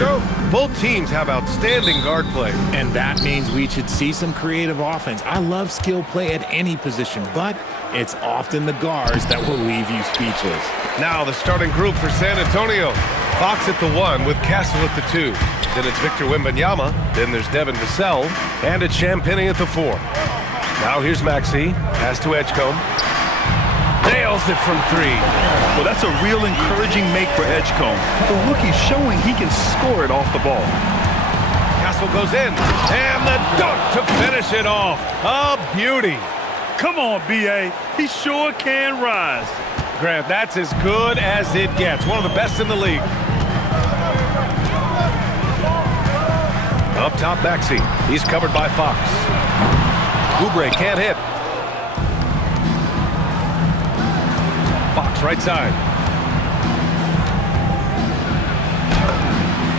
pressure. Both teams have outstanding guard play. And that means we should see some creative offense. I love skill play at any position, but it's often the guards that will leave you speechless. Now the starting group for San Antonio. Fox at the 1 with Castle at the 2. Then it's Victor Wembanyama. Then there's Devin Vassell. And it's Champagnie at the 4. Now here's Maxey. Pass to Edgecombe. Nails it from 3. Well, that's a real encouraging make for Edgecombe. The rookie's showing he can score it off the ball. Castle goes in. And the dunk to finish it off. A beauty. Come on, B.A. He sure can rise. Grant, that's as good as it gets. One of the best in the league. Up top, Maxey. He's covered by Fox. Oubre can't hit. Fox right side.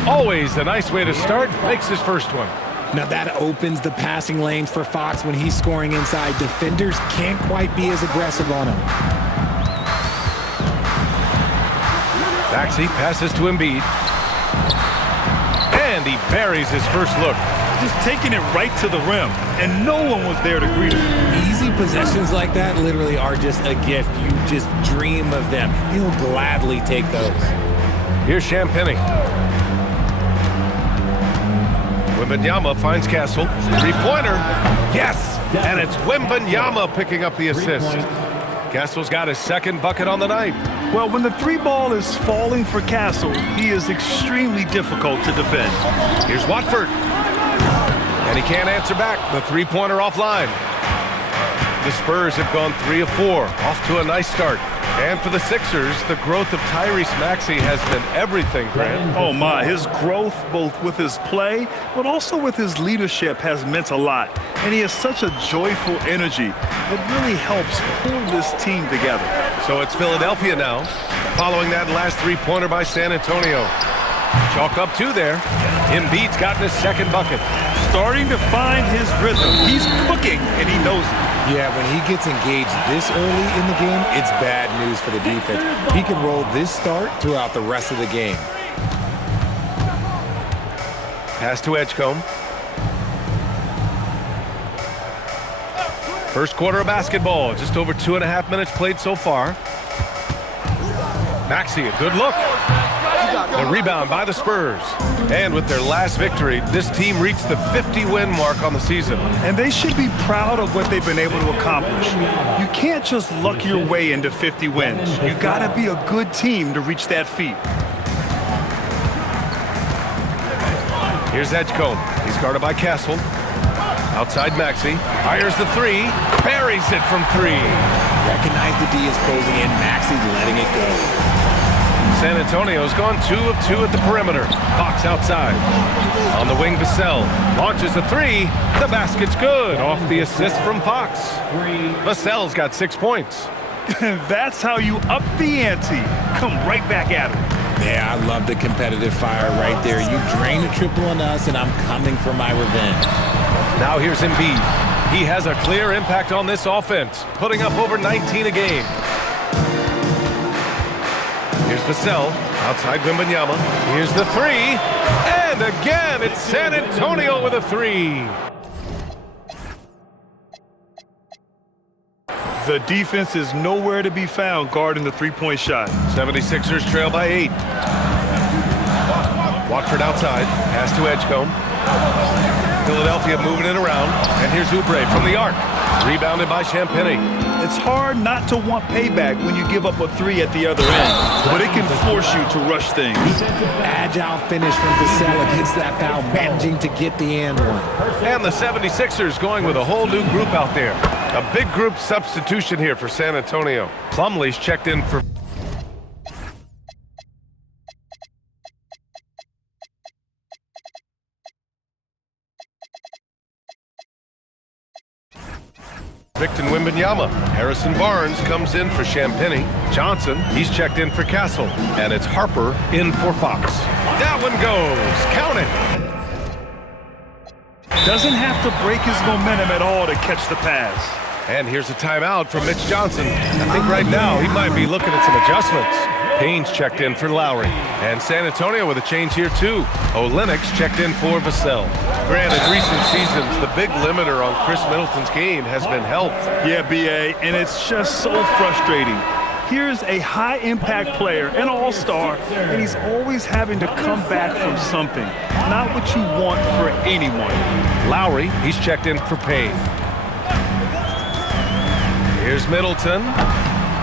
Always a nice way to start. Makes his first one. Now that opens the passing lanes for Fox when he's scoring inside. Defenders can't quite be as aggressive on him. Maxey passes to Embiid. And he buries his first look. Just taking it right to the rim, and no one was there to greet him. Easy possessions like that literally are just a gift. You just dream of them. He'll gladly take those. Here's Champagnie. Wembanyama finds Castle. Three-pointer. Yes! And it's Wembanyama picking up the assist. Castle's got his second bucket on the night. Well, when the 3 ball is falling for Castle, he is extremely difficult to defend. Here's Watford. And he can't answer back. The 3-pointer offline. The Spurs have gone 3 of 4. Off to a nice start. And for the Sixers, the growth of Tyrese Maxey has been everything, Grant. Oh my, his growth both with his play, but also with his leadership has meant a lot. And he has such a joyful energy that really helps pull this team together. So it's Philadelphia now, following that last 3-pointer by San Antonio. Chalk up 2 there. Embiid's gotten his second bucket. Starting to find his rhythm. He's cooking, and he knows it. Yeah, when he gets engaged this early in the game, it's bad news for the defense. He can roll this start throughout the rest of the game. Pass to Edgecombe. First quarter of basketball. Just over 2.5 minutes played so far. Maxey, a good look. The rebound by the Spurs. And with their last victory, this team reached the 50-win mark on the season. And they should be proud of what they've been able to accomplish. You can't just luck your way into 50 wins. You gotta be a good team to reach that feat. Here's Edgecombe. He's guarded by Castle. Outside Maxey. Fires the 3. Buries it from 3. Recognize the D is closing in. Maxey letting it go. San Antonio's gone 2 of 2 at the perimeter. Fox outside. On the wing, Vassell launches a 3. The basket's good. Off the assist from Fox. Vassell's got 6 points. That's how you up the ante. Come right back at him. Yeah, I love the competitive fire right there. You drain a triple on us, and I'm coming for my revenge. Now here's Embiid. He has a clear impact on this offense, putting up over 19 a game. Here's Vassell, outside Wembanyama. Here's the 3, and again, it's San Antonio with a 3. The defense is nowhere to be found guarding the 3-point shot. 76ers trail by 8. Watford outside, pass to Edgecombe. Philadelphia moving it around, and here's Oubre from the arc. Rebounded by Champagnie. It's hard not to want payback when you give up a 3 at the other end, but it can force you to rush things. Agile finish from Vassell against that foul, managing to get the and one. And the 76ers going with a whole new group out there. A big group substitution here for San Antonio. Plumlee's checked in for Victor Wembanyama. Harrison Barnes comes in for Champagnie. Johnson, he's checked in for Castle. And it's Harper in for Fox. That one goes. Count it. Doesn't have to break his momentum at all to catch the pass. And here's a timeout from Mitch Johnson. I think right now he might be looking at some adjustments. Payne's checked in for Lowry. And San Antonio with a change here too. Olenek's checked in for Vassell. Granted, recent seasons, the big limiter on Chris Middleton's game has been health. Yeah, B.A., and it's just so frustrating. Here's a high-impact player, an all-star, and he's always having to come back from something. Not what you want for anyone. Lowry, he's checked in for Payne. Here's Middleton.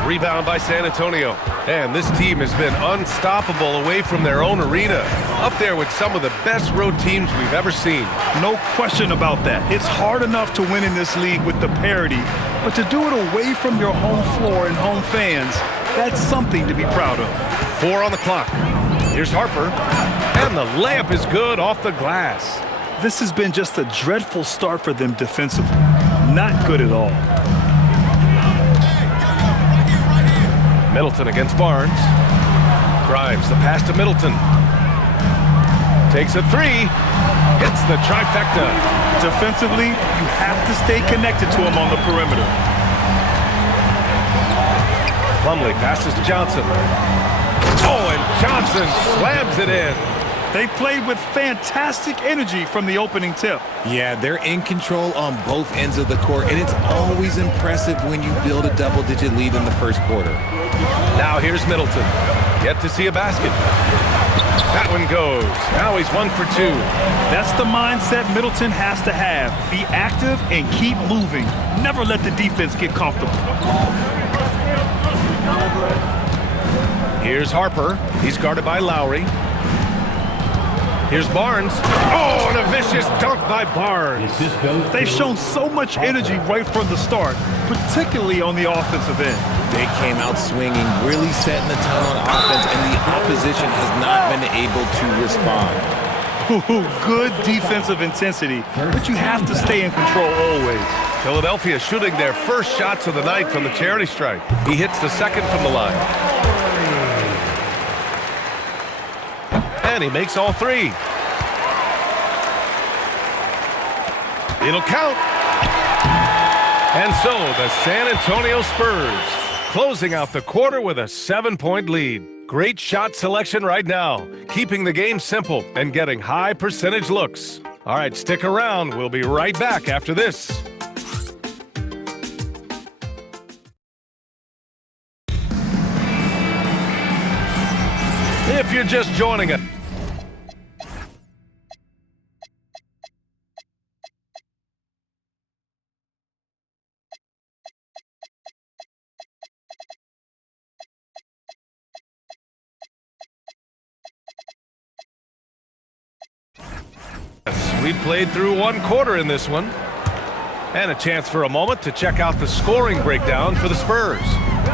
Rebound by San Antonio. And this team has been unstoppable away from their own arena. Up there with some of the best road teams we've ever seen. No question about that. It's hard enough to win in this league with the parity, but to do it away from your home floor and home fans, that's something to be proud of. 4 on the clock. Here's Harper. And the layup is good off the glass. This has been just a dreadful start for them defensively. Not good at all. Middleton against Barnes. Grimes, the pass to Middleton. Takes a 3. Hits the trifecta. Defensively, you have to stay connected to him on the perimeter. Plumlee passes to Johnson. Oh, and Johnson slams it in. They played with fantastic energy from the opening tip. Yeah, they're in control on both ends of the court, and it's always impressive when you build a double-digit lead in the first quarter. Now here's Middleton. Yet to see a basket. That one goes. Now he's 1 for 2. That's the mindset Middleton has to have. Be active and keep moving. Never let the defense get comfortable. Here's Harper. He's guarded by Lowry. Here's Barnes. Oh, and a vicious dunk by Barnes. They've shown so much energy right from the start, particularly on the offensive end. They came out swinging, really setting the tone on offense, and the opposition has not been able to respond. Good defensive intensity, but you have to stay in control always. Philadelphia shooting their first shots of the night from the charity stripe. He hits the second from the line. And he makes all 3. It'll count. And so the San Antonio Spurs closing out the quarter with a 7-point lead. Great shot selection right now, keeping the game simple and getting high percentage looks. All right, stick around. We'll be right back after this. If you're just joining us, we played through 1 quarter in this one. And a chance for a moment to check out the scoring breakdown for the Spurs.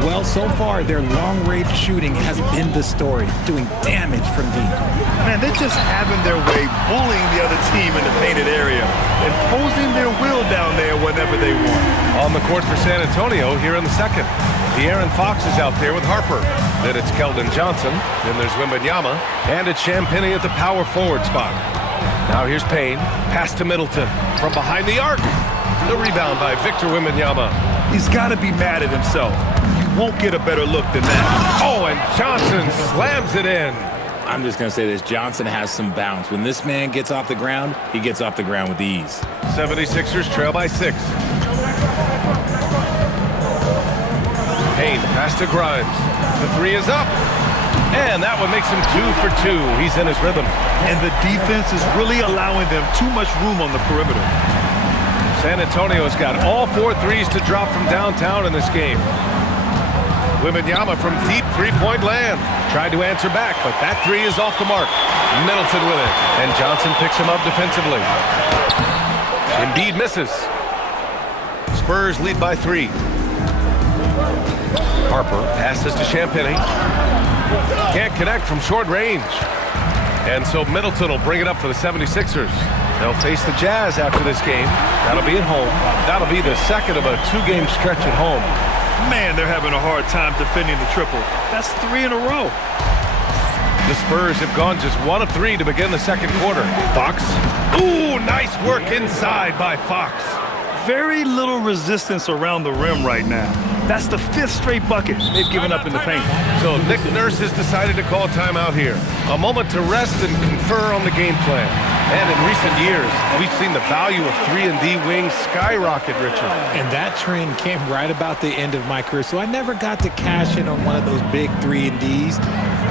Well, so far, their long-range shooting has been the story, doing damage from deep. Man, they're just having their way, bullying the other team in the painted area, imposing their will down there whenever they want. On the court for San Antonio here in the second. De'Aaron Fox is out there with Harper. Then it's Keldon Johnson. Then there's Wembanyama. And it's Champagnie at the power forward spot. Now here's Payne. Pass to Middleton. From behind the arc. The rebound by Victor Wembanyama. He's got to be mad at himself. You won't get a better look than that. Oh, and Johnson slams it in. I'm just going to say this. Johnson has some bounce. When this man gets off the ground, he gets off the ground with ease. 76ers trail by 6. Payne, pass to Grimes. The 3 is up. And that one makes him 2 for 2. He's in his rhythm. And the defense is really allowing them too much room on the perimeter. San Antonio's got all 4 threes to drop from downtown in this game. Wembanyama from deep three-point land. Tried to answer back, but that 3 is off the mark. Middleton with it. And Johnson picks him up defensively. Embiid misses. Spurs lead by 3. Harper passes to Champagnie. Can't connect from short range. And so Middleton will bring it up for the 76ers. They'll face the Jazz after this game. That'll be at home. That'll be the second of a 2-game stretch at home. Man, they're having a hard time defending the triple. That's 3 in a row. The Spurs have gone just 1 of 3 to begin the second quarter. Fox. Ooh, nice work inside by Fox. very little resistance around the rim right now. That's the 5th straight bucket they've given up in the paint. So Nick Nurse has decided to call timeout here. A moment to rest and confer on the game plan. And in recent years, we've seen the value of 3-and-D wings skyrocket, Richard. And that trend came right about the end of my career, so I never got to cash in on one of those big 3-and-Ds,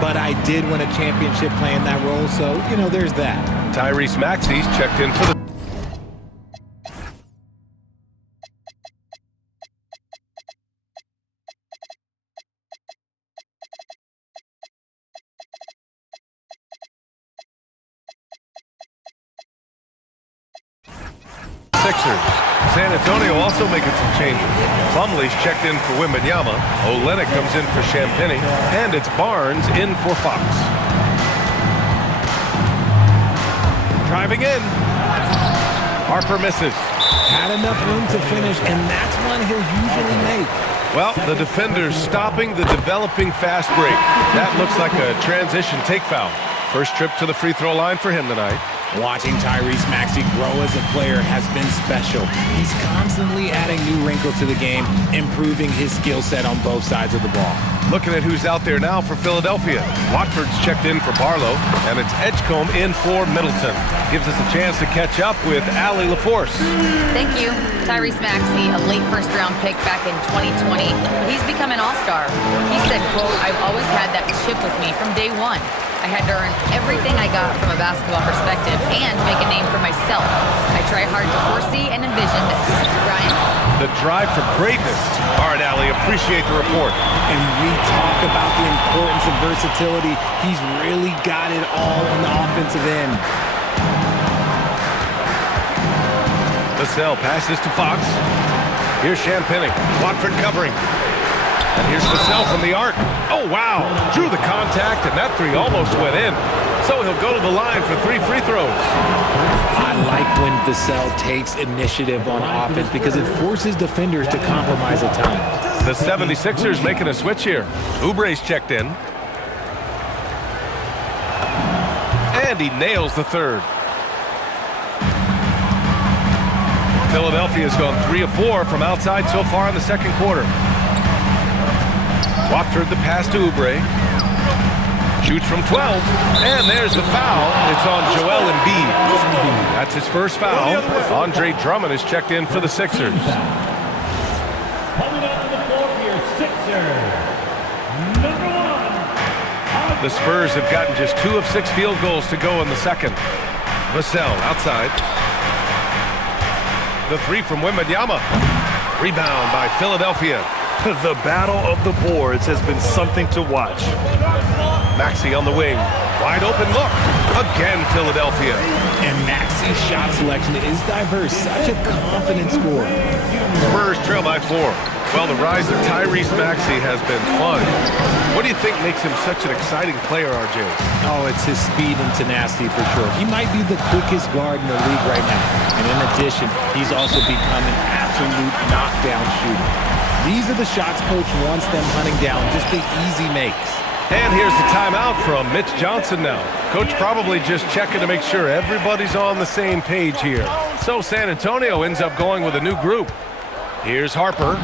but I did win a championship playing that role, so, you know, there's that. Tyrese Maxey's checked in for the Sixers. San Antonio also making some changes. Plumlee's checked in for Wembanyama. Olynyk comes in for Champagnie. And it's Barnes in for Fox. Driving in. Harper misses. Had enough room to finish, and that's one he'll usually make. Well, the defender's stopping the developing fast break. That looks like a transition take foul. First trip to the free throw line for him tonight. Watching Tyrese Maxey grow as a player has been special. He's constantly adding new wrinkles to the game, improving his skill set on both sides of the ball. Looking at who's out there now for Philadelphia. Watford's checked in for Barlow, and it's Edgecombe in for Middleton. Gives us a chance to catch up with Allie LaForce. Thank you. Tyrese Maxey, a late first-round pick back in 2020. He's become an all-star. He said, quote, "I've always had that chip with me from day one. I had to earn everything I got from a basketball perspective and make a name for myself. I try hard to foresee and envision this." Ryan? The drive for greatness. All right, Allie, appreciate the report. And we talk about the importance of versatility. He's really got it all on the offensive end. Vassell passes to Fox. Here's Champagnie. Watford covering. And here's Vassell from the arc. Oh, wow. Drew the contact, and that three almost went in. So he'll go to the line for 3 free throws. I like when Vassell takes initiative on offense because it forces defenders to compromise at times. The 76ers making a switch here. Oubre's checked in. And he nails the third. Philadelphia's gone 3 of 4 from outside so far in the second quarter. Watford the pass to Oubre. Shoots from 12. And there's the foul. It's on Joel Embiid. That's his first foul. Andre Drummond is checked in for the Sixers. Coming out on the floor here, Sixers, number 1. The Spurs have gotten just 2 of 6 field goals to go in the second. Vassell outside. The three from Wembanyama. Rebound by Philadelphia. The battle of the boards has been something to watch. Maxey on the wing. Wide open look. Again, Philadelphia. And Maxey's shot selection is diverse. Such a confident scorer. Spurs trail by 4. Well, the rise of Tyrese Maxey has been fun. What do you think makes him such an exciting player, RJ? Oh, it's his speed and tenacity for sure. He might be the quickest guard in the league right now. And in addition, he's also become an absolute knockdown shooter. These are the shots coach wants them hunting down, just the easy makes. And here's the timeout from Mitch Johnson now. Coach probably just checking to make sure everybody's on the same page here. So San Antonio ends up going with a new group. Here's Harper.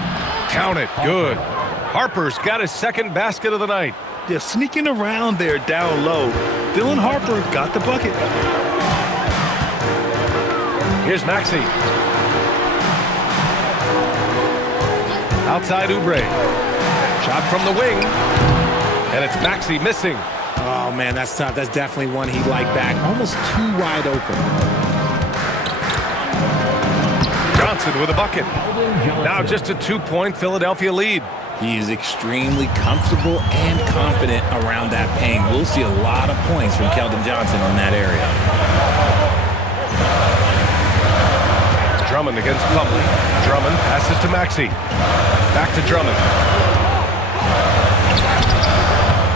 Count it. Good. Harper's got his second basket of the night. They're sneaking around there down low. Dylan Harper got the bucket. Here's Maxey. Outside Oubre. Shot from the wing. And it's Maxey missing. Oh, man, that's tough. That's definitely one he'd like back. Almost too wide open. Johnson with a bucket. Now just a 2-point Philadelphia lead. He is extremely comfortable and confident around that paint. We'll see a lot of points from Keldon Johnson in that area. Drummond against Plumlee. Drummond passes to Maxey. Back to Drummond.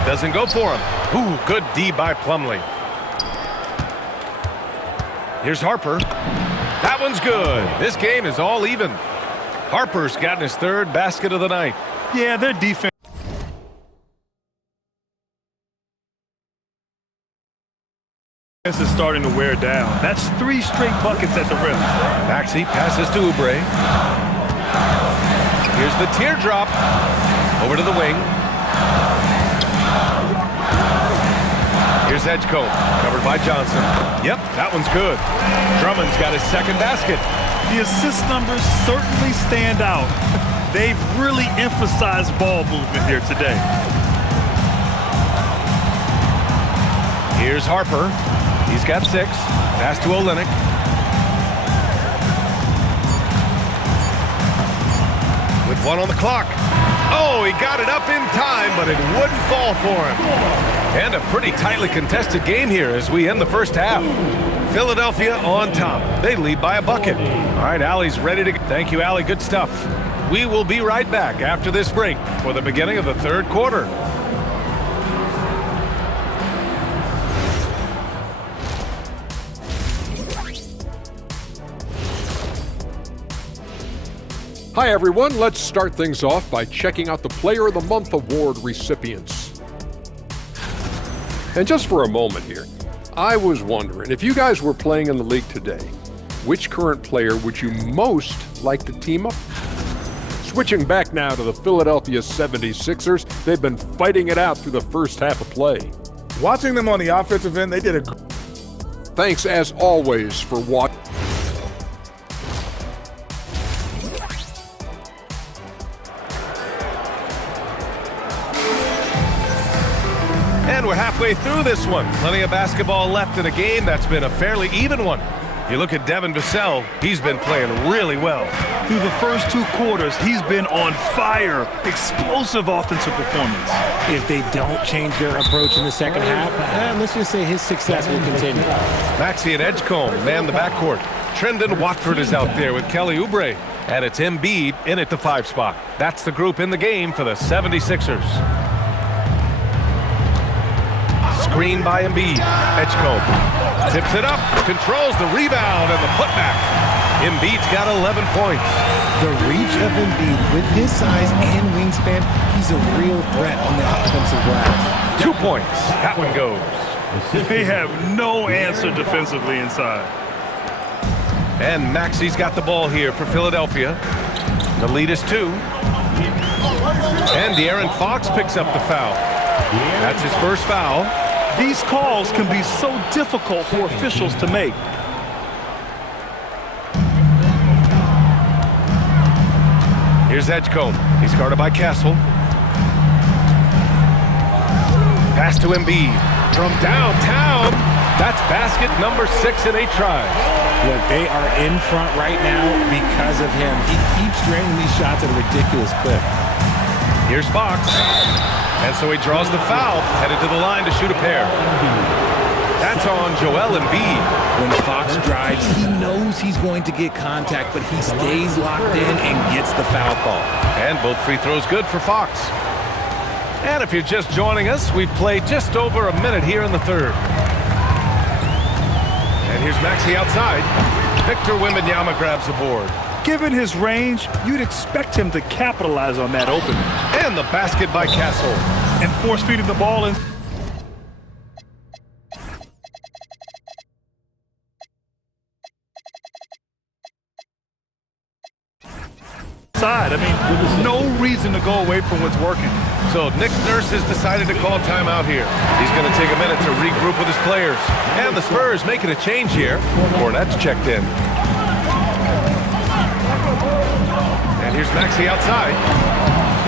Doesn't go for him. Ooh, good D by Plumlee. Here's Harper. That one's good. This game is all even. Harper's gotten his third basket of the night. Yeah, their defense. This is starting to wear down. That's 3 straight buckets at the rim. Maxey passes to Oubre. Here's the teardrop. Over to the wing. Here's Edgecombe, covered by Johnson. Yep, that one's good. Drummond's got his second basket. The assist numbers certainly stand out. They've really emphasized ball movement here today. Here's Harper. He's got 6. Pass to Olynyk. With 1 on the clock. Oh, he got it up in time, but it wouldn't fall for him. And a pretty tightly contested game here as we end the first half. Philadelphia on top. They lead by a bucket. All right, Allie's ready to go. Thank you, Allie. Good stuff. We will be right back after this break for the beginning of the third quarter. Hi everyone, let's start things off by checking out the Player of the Month award recipients. And just for a moment here, I was wondering, if you guys were playing in the league today, which current player would you most like to team up? Switching back now to the Philadelphia 76ers, they've been fighting it out through the first half of play. Watching them on the offensive end, they did a... Thanks as always for watching. And we're halfway through this one. Plenty of basketball left in a game that's been a fairly even one. You look at Devin Vassell, he's been playing really well. Through the first 2 quarters, he's been on fire. Explosive offensive performance. If they don't change their approach in the second half, let's just say his success will continue. Maxey and Edgecombe man the backcourt. Trendon Watford is out there with Kelly Oubre. And it's Embiid in at the 5 spot. That's the group in the game for the 76ers. Screen by Embiid. Edgecombe tips it up, controls the rebound and the putback. Embiid's got 11 points. The reach of Embiid with his size and wingspan, he's a real threat on the offensive glass. 2 points. That one goes. They have no answer defensively inside. And Maxey's got the ball here for Philadelphia. The lead is 2. And De'Aaron Fox picks up the foul. That's his first foul. These calls can be so difficult for officials to make. Here's Edgecombe. He's guarded by Castle. Pass to Embiid. From downtown. That's basket number 6 in 8 tries. Look, they are in front right now because of him. He keeps draining these shots at a ridiculous clip. Here's Fox. And so he draws the foul, headed to the line to shoot a pair. That's on Joel Embiid. When Fox drives, he knows he's going to get contact, but he stays locked in and gets the foul call. And both free throws good for Fox. And if you're just joining us, we've played just over a minute here in the third. And here's Maxey outside. Victor Wembanyama grabs the board. Given his range, you'd expect him to capitalize on that opening. And the basket by Castle. And force-feeding the ball in. I mean, no reason to go away from what's working. So Nick Nurse has decided to call timeout here. He's going to take a minute to regroup with his players. And the Spurs making a change here. Cornette's checked in. And here's Maxey outside.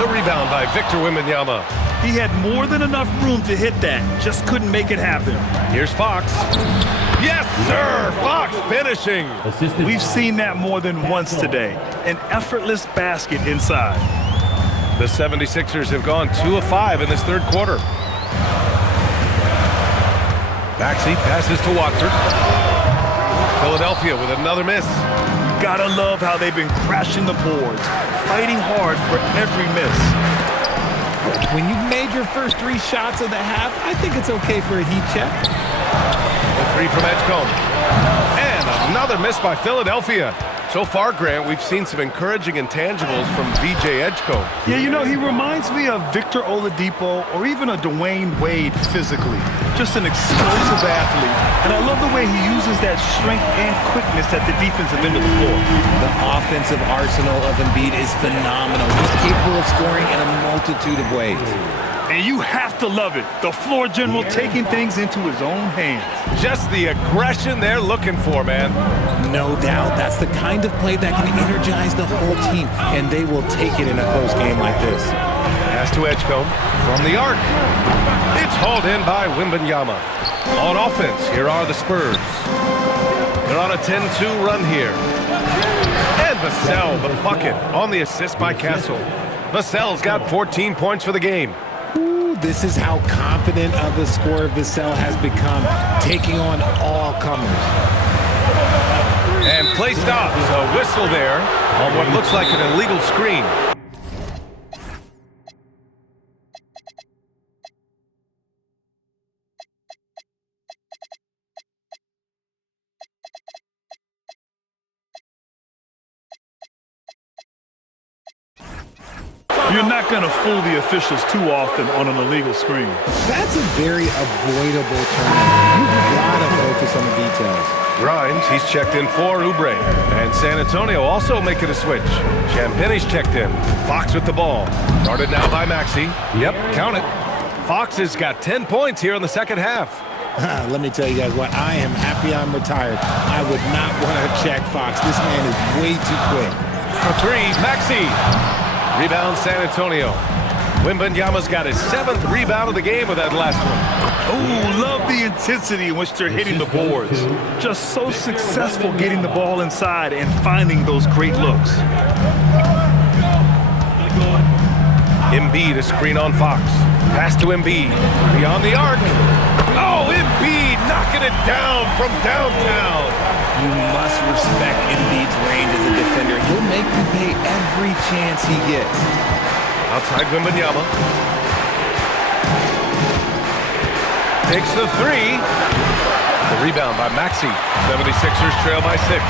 The rebound by Victor Wembanyama. He had more than enough room to hit that. Just couldn't make it happen. Here's Fox. Yes, sir! Fox finishing. We've seen that more than once today. An effortless basket inside. The 76ers have gone 2 of 5 in this third quarter. Maxey passes to Watford. Philadelphia with another miss. Gotta love how they've been crashing the boards, fighting hard for every miss. When you've made your first 3 shots of the half, I think it's okay for a heat check. The 3 from Edgecombe. And another miss by Philadelphia. So far, Grant, we've seen some encouraging intangibles from VJ Edgecombe. Yeah, you know, he reminds me of Victor Oladipo or even a Dwayne Wade physically. Just an explosive athlete. And I love the way he uses that strength and quickness at the defensive end of the floor. The offensive arsenal of Embiid is phenomenal. He's capable of scoring in a multitude of ways. And you have to love it. The floor general taking things into his own hands. Just the aggression they're looking for, man. No doubt. That's the kind of play that can energize the whole team, and they will take it in a close game like this. Pass to Edgecombe from the arc. It's hauled in by Wembanyama. On offense, here are the Spurs. They're on a 10-2 run here. And Vassell, the bucket, on the assist by Castle. Vassell's got 14 points for the game. This is how confident of a scorer Vassell has become, taking on all comers. And play stops. A whistle there on what looks like an illegal screen. You're not going to fool the officials too often on an illegal screen. That's a very avoidable turnover. You've got to focus on the details. Grimes, he's checked in for Oubre. And San Antonio also making a switch. Champagne's checked in. Fox with the ball. Guarded now by Maxey. Yep, count it. Fox has got 10 points here in the second half. Let me tell you guys what, I am happy I'm retired. I would not want to check Fox. This man is way too quick. For three, Maxey. Rebound San Antonio. Wembanyama's got his 7th rebound of the game with that last one. Oh, love the intensity in which they're hitting the boards. Just so successful getting the ball inside and finding those great looks. Embiid, a screen on Fox. Pass to Embiid. Beyond the arc. Oh, Embiid knocking it down from downtown. You must respect Embiid's range as a defender. He'll make you pay every chance he gets. Outside Wembanyama. Takes the three. The rebound by Maxey. 76ers trail by 6.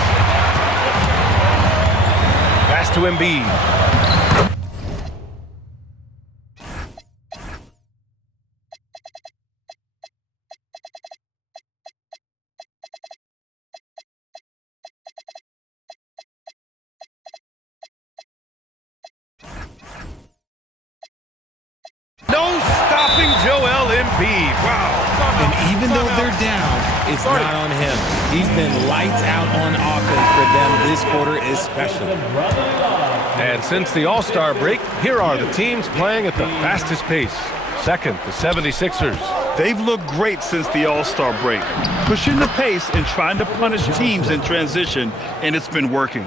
Pass to Embiid. No stopping Joel Embiid. Wow. And even though they're down, it's not on him. He's been lights out on offense for them this quarter especially. And since the All-Star break, here are the teams playing at the fastest pace. Second, the 76ers. They've looked great since the All-Star break, pushing the pace and trying to punish teams in transition, and it's been working.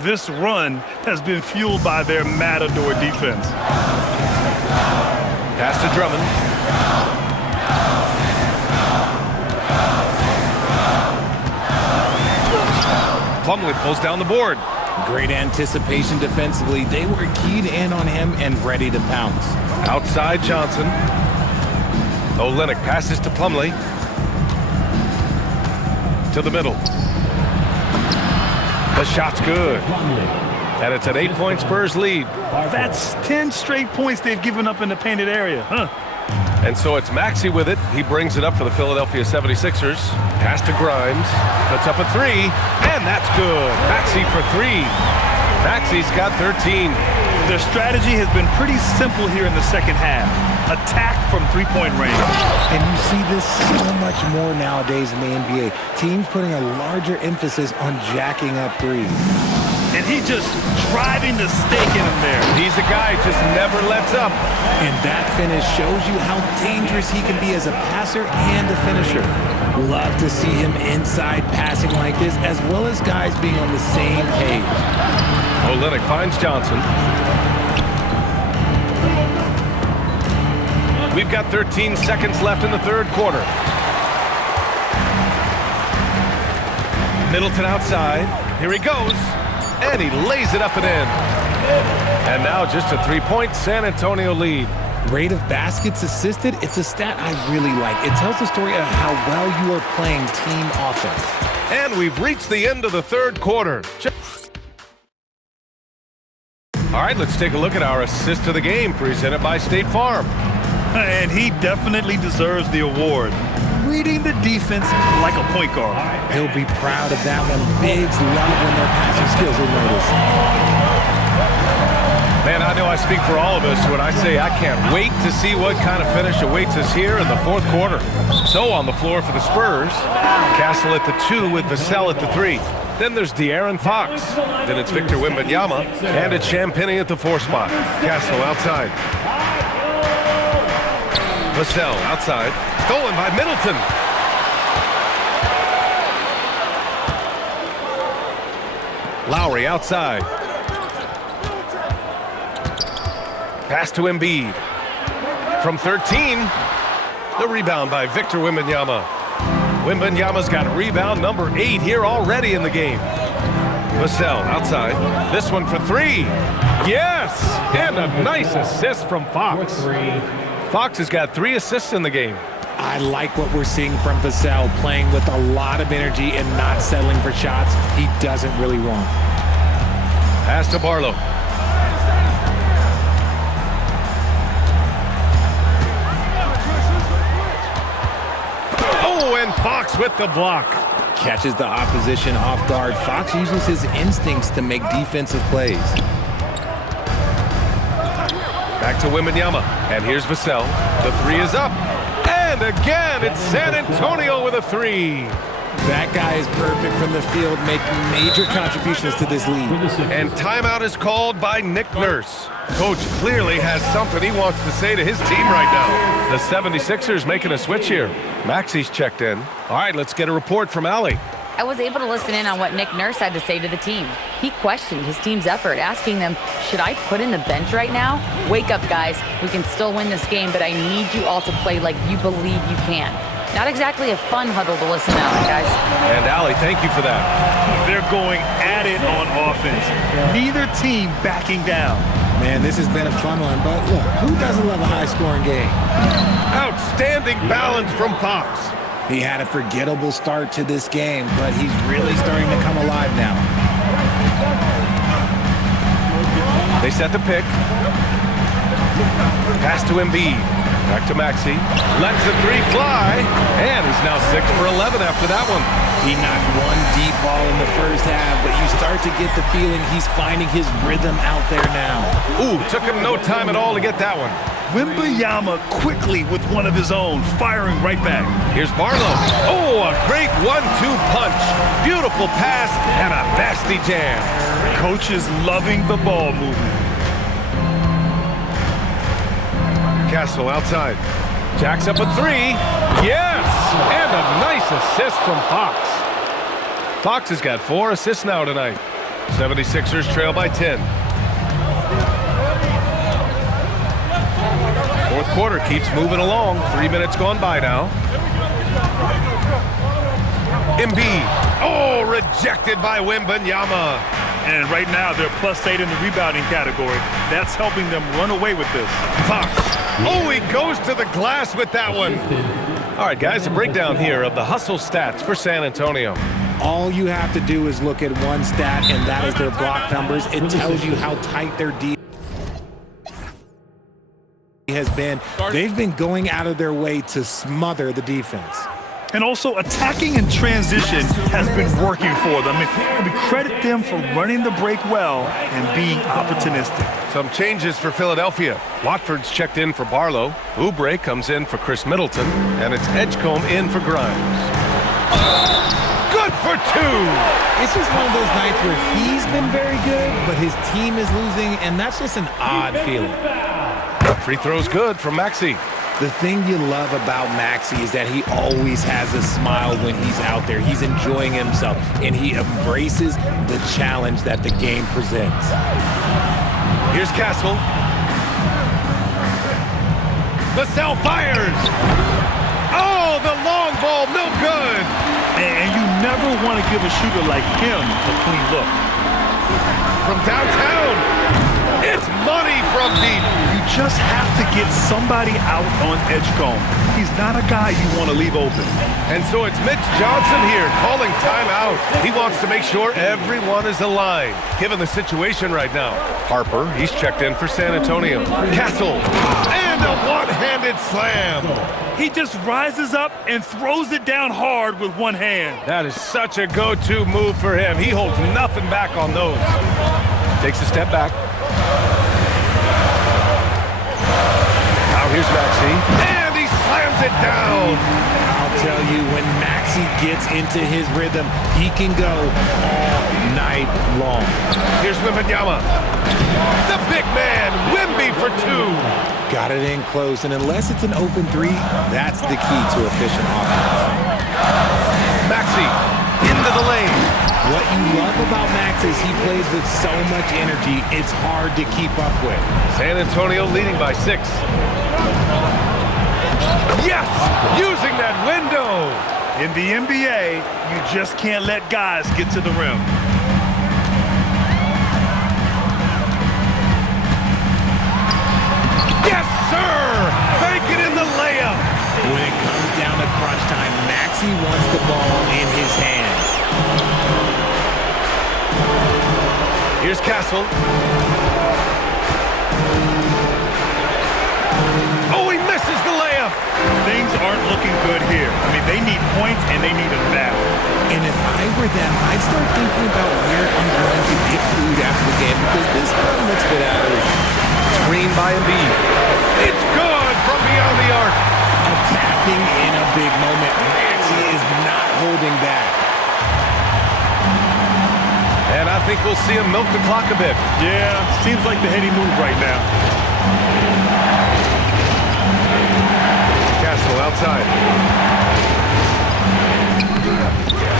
This run has been fueled by their matador defense. Pass to Drummond. Plumlee pulls down the board. Great anticipation defensively. They were keyed in on him and ready to pounce. Outside Johnson. Olynyk passes to Plumlee. To the middle. The shot's good. And it's an 8-point Spurs lead. That's 10 straight points they've given up in the painted area, huh? And so it's Maxey with it. He brings it up for the Philadelphia 76ers. Pass to Grimes. Puts up a three. And that's good. Maxey for 3. Maxey's got 13. Their strategy has been pretty simple here in the second half. Attack from three-point range. And you see this so much more nowadays in the NBA. Teams putting a larger emphasis on jacking up threes. And he just driving the stake in him there. He's a guy who just never lets up. And that finish shows you how dangerous he can be as a passer and a finisher. Love to see him inside passing like this, as well as guys being on the same page. Olynyk finds Johnson. We've got 13 seconds left in the third quarter. Middleton outside. Here he goes. And he lays it up and in. And now just a 3-point San Antonio lead. Rate of baskets assisted, it's a stat I really like. It tells the story of how well you are playing team offense. And we've reached the end of the third quarter. All right, let's take a look at our assist of the game presented by State Farm. And he definitely deserves the award. Reading the defense like a point guard. He'll be proud of that one. Bigs love when their passing skills are noticed. Man, I know I speak for all of us when I say I can't wait to see what kind of finish awaits us here in the fourth quarter. So on the floor for the Spurs, Castle at the 2 with Vassell at the 3. Then there's De'Aaron Fox. Then it's Victor Wembanyama, and it's Champagnie at the 4 spot. Castle outside. Vassell outside. Stolen by Middleton. Lowry outside. Pass to Embiid. From 13, the rebound by Victor Wembanyama. Wembanyama's got rebound number 8 here already in the game. Vassell outside. This one for 3. Yes! And a nice assist from Fox. Fox has got 3 assists in the game. I like what we're seeing from Vassell, playing with a lot of energy and not settling for shots he doesn't really want. Pass to Barlow. Oh, and Fox with the block. Catches the opposition off guard. Fox uses his instincts to make defensive plays. Back to Wembanyama, and here's Vassell. The 3 is up, and again it's San Antonio with a 3. That guy is perfect from the field, making major contributions to this lead. And timeout is called by Nick Nurse. Coach clearly has something he wants to say to his team right now. The 76ers making a switch here. Maxey's checked in. All right, let's get a report from Allie. I was able to listen in on what Nick Nurse had to say to the team. He questioned his team's effort, asking them, should I put in the bench right now? Wake up, guys. We can still win this game, but I need you all to play like you believe you can. Not exactly a fun huddle to listen out, guys. And Allie, thank you for that. They're going at it on offense. Neither team backing down. Man, this has been a fun one, but look, who doesn't love a high-scoring game? Outstanding balance from Fox. He had a forgettable start to this game, but he's really starting to come alive now. They set the pick. Pass to Embiid. Back to Maxey. Lets the 3 fly. And he's now 6 for 11 after that one. He knocked one deep ball in the first half, but you start to get the feeling he's finding his rhythm out there now. Ooh, took him no time at all to get that one. Wembanyama quickly with one of his own, firing right back. Here's Barlow. Oh, a great 1-2 punch. Beautiful pass and a nasty jam. Coach is loving the ball movement. Castle outside. Jacks up a 3. Yes! And a nice assist from Fox. Fox has got 4 assists now tonight. 76ers trail by 10. Fourth quarter keeps moving along. 3 minutes gone by now. Embiid. Oh, rejected by Wembanyama. And right now, they're +8 in the rebounding category. That's helping them run away with this. Fox. Oh, he goes to the glass with that one. All right, guys, a breakdown here of the hustle stats for San Antonio. All you have to do is look at one stat, and that is their block numbers. It tells you how tight their D has been. They've been going out of their way to smother the defense. And also, attacking in transition has been working for them. I mean, we credit them for running the break well and being opportunistic. Some changes for Philadelphia. Watford's checked in for Barlow. Oubre comes in for Chris Middleton. And it's Edgecombe in for Grimes. Good for 2! It's just one of those nights where he's been very good, but his team is losing, and that's just an odd feeling. Free throw's good from Maxey. The thing you love about Maxey is that he always has a smile when he's out there. He's enjoying himself, and he embraces the challenge that the game presents. Here's Castle. Vassell fires! Oh, the long ball, no good! And you never want to give a shooter like him a clean look. From downtown, It's money from deep. You just have to get somebody out on Edgecombe. He's not a guy you want to leave open. And so it's Mitch Johnson here calling timeout. He wants to make sure everyone is aligned, given the situation right now. Harper, he's checked in for San Antonio. Castle, and a one-handed slam. He just rises up and throws it down hard with one hand. That is such a go-to move for him. He holds nothing back on those. Takes a step back. Now here's Maxey, and he slams it down. I'll tell you, when Maxey gets into his rhythm, he can go all night long. Here's Wembanyama. The big man, Wemby for two. Got it in close, and unless it's an open three, that's the key to efficient offense. Maxey into the lane. What you love about Max is he plays with so much energy, it's hard to keep up with. San Antonio leading by 6. Yes! Using that window! In the NBA, you just can't let guys get to the rim. Yes, sir! Make it in the layup! When it comes down to crunch time, Maxey wants the ball in his hands. Here's Castle. Oh, he misses the layup! Things aren't looking good here. I mean, they need points, and they need them now. And if I were them, I'd start thinking about where I'm going to get food after the game because this one looks good out of it. Screen by Embiid. It's good from beyond the arc. Attacking in a big moment. Maxey is not holding back. And I think we'll see him milk the clock a bit. Yeah, seems like the heady move right now. Castle outside.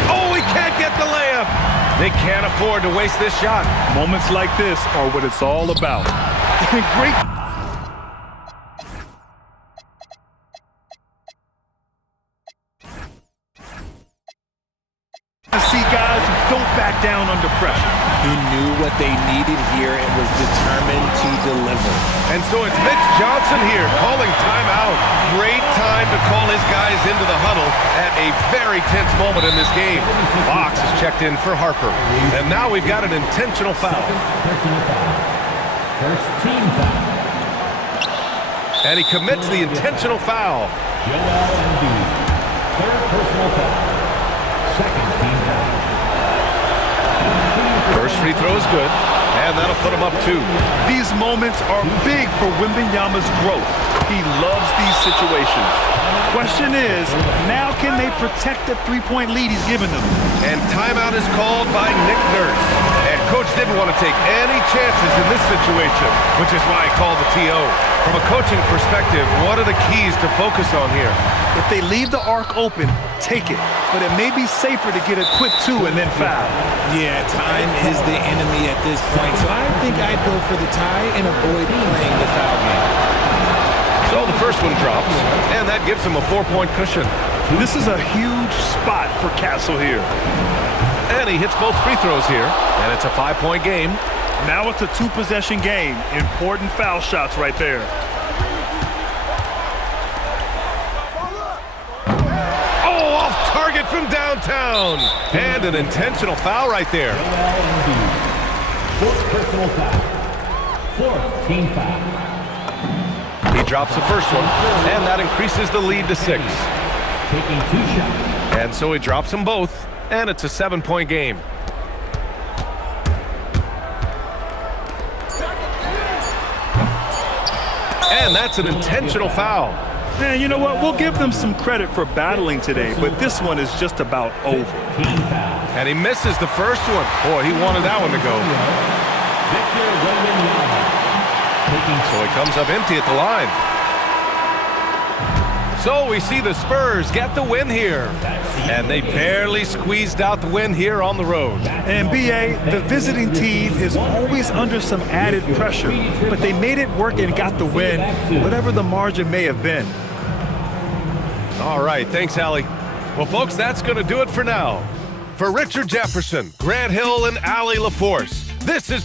Oh, he can't get the layup. They can't afford to waste this shot. Moments like this are what it's all about. Great. To see guys who don't back down under pressure. He knew what they needed here and was determined to deliver. And so it's Mitch Johnson here calling timeout. Great time to call his guys into the huddle at a very tense moment in this game. Fox is checked in for Harper. And now we've got an intentional foul. Personal foul. First team foul. And he commits the intentional foul. Joel Embiid. Third personal foul. Second team foul. First free throw is good, and that'll put him up 2. These moments are big for Wembanyama's growth. He loves these situations. Question is, now can they protect the three-point lead he's given them? And timeout is called by Nick Nurse. And coach didn't want to take any chances in this situation, which is why he called the TO. From a coaching perspective, what are the keys to focus on here? If they leave the arc open, take it. But it may be safer to get a quick 2 and then foul. Yeah, time is the enemy at this point, so I think I'd go for the tie and avoid playing the foul game. So the first one drops, and that gives him a 4-point cushion. This is a huge spot for Castle here. And he hits both free throws here, and it's a 5-point game. Now it's a 2-possession game. Important foul shots right there. Oh, off target from downtown. And an intentional foul right there. Joel Embiid. Fourth personal foul. Fourth team foul. He drops the first one, and that increases the lead to 6. Taking 2 shots. And so he drops them both, and it's a 7-point game. And that's an intentional foul. Man, you know what? We'll give them some credit for battling today, but this one is just about over. Team foul. And he misses the first one. Boy, he wanted that one to go. Victor Wembanyama. So he comes up empty at the line. So we see the Spurs get the win here. And they barely squeezed out the win here on the road. And BA, the visiting team is always under some added pressure, but they made it work and got the win, whatever the margin may have been. All right, thanks, Allie. Well, folks, that's going to do it for now. For Richard Jefferson, Grant Hill, and Allie LaForce, this is